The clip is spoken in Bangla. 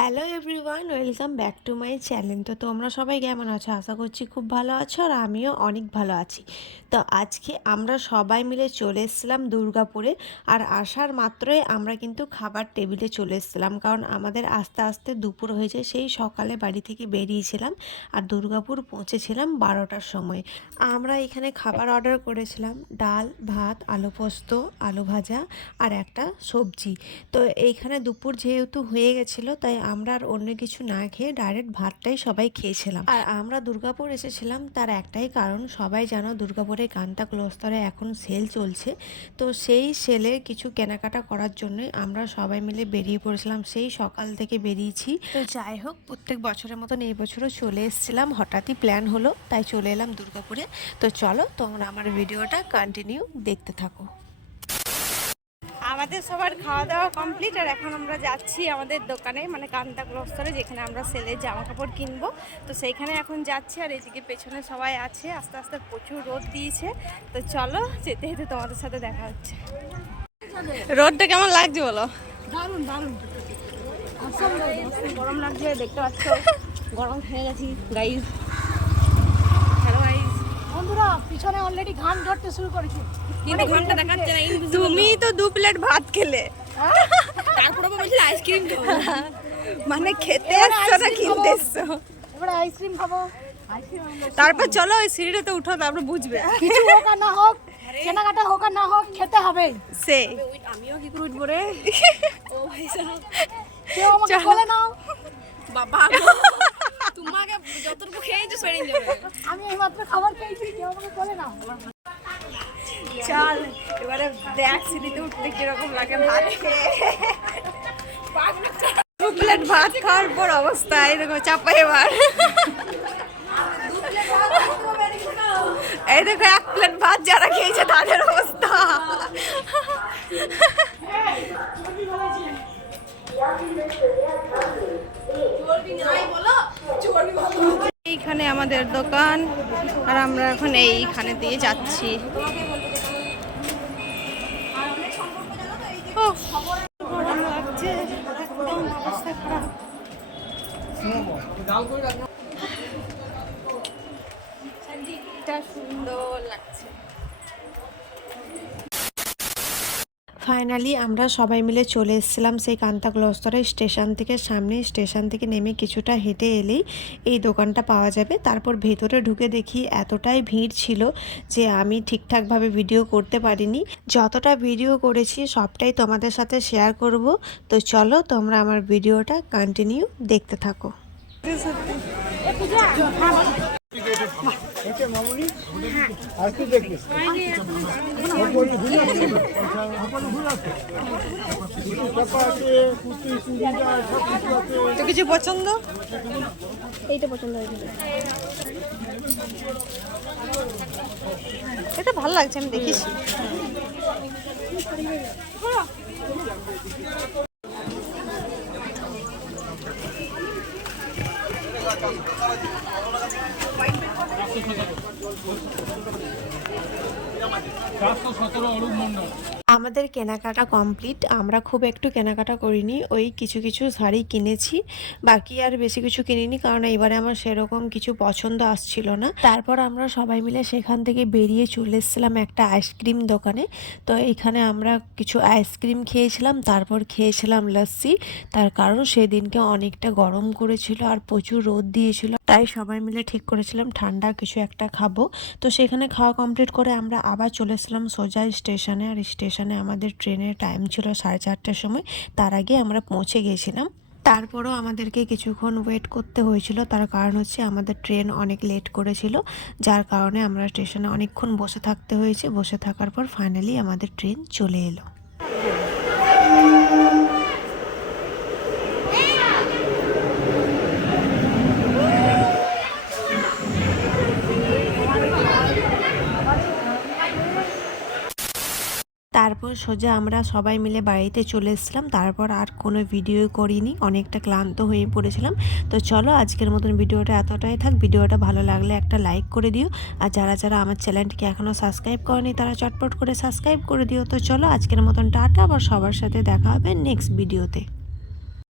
Hello everyone, welcome back to my channel. তো তোমরা সবাই কেমন আছো? আশা করছি খুব ভালো আছো, আর আমিও অনেক ভালো আছি। তো আজকে আমরা সবাই মিলে চলে এসেছিলাম দুর্গাপুরে। আর আসার মাত্রই আমরা কিন্তু খাবার টেবিলে চলে এসেছিলাম, কারণ আমাদের আস্তে আস্তে দুপুর হয়ে যায়। সেই সকালে বাড়ি থেকে বেরিয়েছিলাম আর দুর্গাপুর পৌঁছেছিলাম 12টার সময়। আমরা এখানে খাবার অর্ডার করেছিলাম, ডাল, ভাত, আলু পোস্ত, আলু ভাজা আর একটা সবজি। তো এইখানে দুপুর যেহেতু হয়ে গেছিলো, তাই আমরা আর অন্য কিছু না খেয়ে ডাইরেক্ট ভাতটাই সবাই খেয়েছিলাম। আর আমরা দুর্গাপুর এসেছিলাম তার একটাই কারণ, সবাই জানো দুর্গাপুরে কান্তা ক্লোস্তরে এখন সেল চলছে। তো সেই সেলে কিছু কেনাকাটা করার জন্যই আমরা সবাই মিলে বেরিয়ে পড়েছিলাম। সেই সকাল থেকে বেরিয়েছি। তো যাই হোক, প্রত্যেক বছরের মতন এই বছরও চলে এসেছিলাম, হঠাৎই প্ল্যান হলো তাই চলে এলাম দুর্গাপুরে। তো চলো তোমরা আমার ভিডিওটা কন্টিনিউ দেখতে থাকো। আমাদের সবার খাওয়া দাওয়া কমপ্লিট, আর এখন আমরা যাচ্ছি আমাদের দোকানে, মানে কান্তা ক্লোস্তরে, যেখানে আমরা সেলের জামা কাপড় কিনবো। তো সেইখানে এখন যাচ্ছি, আর এইদিকে পেছনে সবাই আছে। আস্তে আস্তে প্রচুর রোদ দিয়েছে। তো চলো যেতে যেতে তোমাদের সাথে দেখা হচ্ছে। রোদটা কেমন লাগছে বলো? দারুণ দারুণ গরম লাগছে, দেখতে পাচ্ছ গরম হয়ে গেছি গাইজ। হ্যালো গাইজ, বন্ধুরা, পিছনে অলরেডি ঘাম ঝরতে শুরু করেছে। কিন্তু ঘামটা দেখাচ্ছে না। তুমি তো 2 প্লেট ভাত খেলে, তারপরে বলছিলে আইসক্রিম মানে খেতে আসছো না কিনতে এসছো? এবারে আইসক্রিম খাবো। তারপর চলো ওই সিঁড়িটাতে উঠো, তারপর বুঝবে। কিছু হোক আর না হোক, কেনাকাটা হোক আর না হোক, খেতে হবে। সে আমিও কি করে উঠবো রে? ও ভাই সাহেব, কেউ আমাকে বলে নাও। বাবা তোমাকে যতটুকু খেয়েছো সেরে যাবে। আমি এইমাত্র খাবার খেয়েছি, কেউ আমাকে বলে নাও। চল এবারে দেখ সিঁড়িতে উঠতে কিরকম লাগে ভাত খেয়ে। 2 প্লেট ভাত খাওয়ার পর অবস্থা এই দেখো, চাপা এবার। এই দেখো 1 প্লেট ভাত যারা খেয়েছে তাদের অবস্থা। এইখানে আমাদের দোকান, আর আমরা এখন এইখানে দিয়ে যাচ্ছি। গরম লাগছে, একদম অবস্থা খারাপ। চারদিকটা সুন্দর লাগছে। ফাইনালি আমরা সবাই মিলে চলে এসেছিলাম সেই কান্তা ক্লোস্তরে। স্টেশন থেকে সামনে, স্টেশন থেকে নেমে কিছুটা হেঁটে এলেই এই দোকানটা পাওয়া যাবে। তারপর ভেতরে ঢুকে দেখি এতটাই ভিড় ছিল যে আমি ঠিকঠাকভাবে ভিডিও করতে পারিনি। যতটা ভিডিও করেছি সবটাই তোমাদের সাথে শেয়ার করব। তো চলো তোমরা আমার ভিডিওটা কন্টিনিউ দেখতে থাকো। তো কিছু পছন্দ? এইটা পছন্দ হয়েছে। এটা ভালো লাগছে, আমি দেখিস। আমাদের কেনাকাটা কমপ্লিট। আমরা খুব একটু কেনাকাটা করিনি, ওই কিছু কিছু শাড়ি কিনেছি, বাকি আর বেশি কিছু কিনিনি, কারণ এবারে আমার সেরকম কিছু পছন্দ আসছিল না। তারপর আমরা সবাই মিলে সেখান থেকে বেরিয়ে চলে এসেছিলাম একটা আইসক্রিম দোকানে। তো এখানে আমরা কিছু আইসক্রিম খেয়েছিলাম, তারপর খেয়েছিলাম লস্যি। তার কারণ সেদিনকে অনেকটা গরম করেছিল আর প্রচুর রোদ দিয়েছিল, তাই সবাই মিলে ঠিক করেছিলাম ঠান্ডা কিছু একটা খাবো। তো সেখানে খাওয়া কমপ্লিট করে আমরা আবার চলে এসেছিলাম সোজা স্টেশনে। আর স্টেশনে আমাদের ট্রেনের টাইম ছিল 4:30টার সময়, তার আগে আমরা পৌঁছে গিয়েছিলাম। তারপরও আমাদেরকে কিছুক্ষণ ওয়েট করতে হয়েছিল, তার কারণ হচ্ছে আমাদের ট্রেন অনেক লেট করেছিল, যার কারণে আমরা স্টেশনে অনেকক্ষণ বসে থাকতে হয়েছে। বসে থাকার পর ফাইনালি আমাদের ট্রেন চলে এলো। তারপর সোজা আমরা সবাই মিলে বাড়িতে চলে এসেছিলাম। তারপর আর কোনো ভিডিও করিনি, অনেকটা ক্লান্ত হয়ে পড়েছিলাম। তো চলো আজকের মতন ভিডিওটা এতটাই থাক। ভিডিওটা ভালো লাগলে একটা লাইক করে দিও, আর যারা যারা আমার চ্যানেলটিকে এখনও সাবস্ক্রাইব করেনি তারা চটপট করে সাবস্ক্রাইব করে দিও। তো চলো আজকের মতন টাটা, আবার সবার সাথে দেখা হবে নেক্সট ভিডিওতে।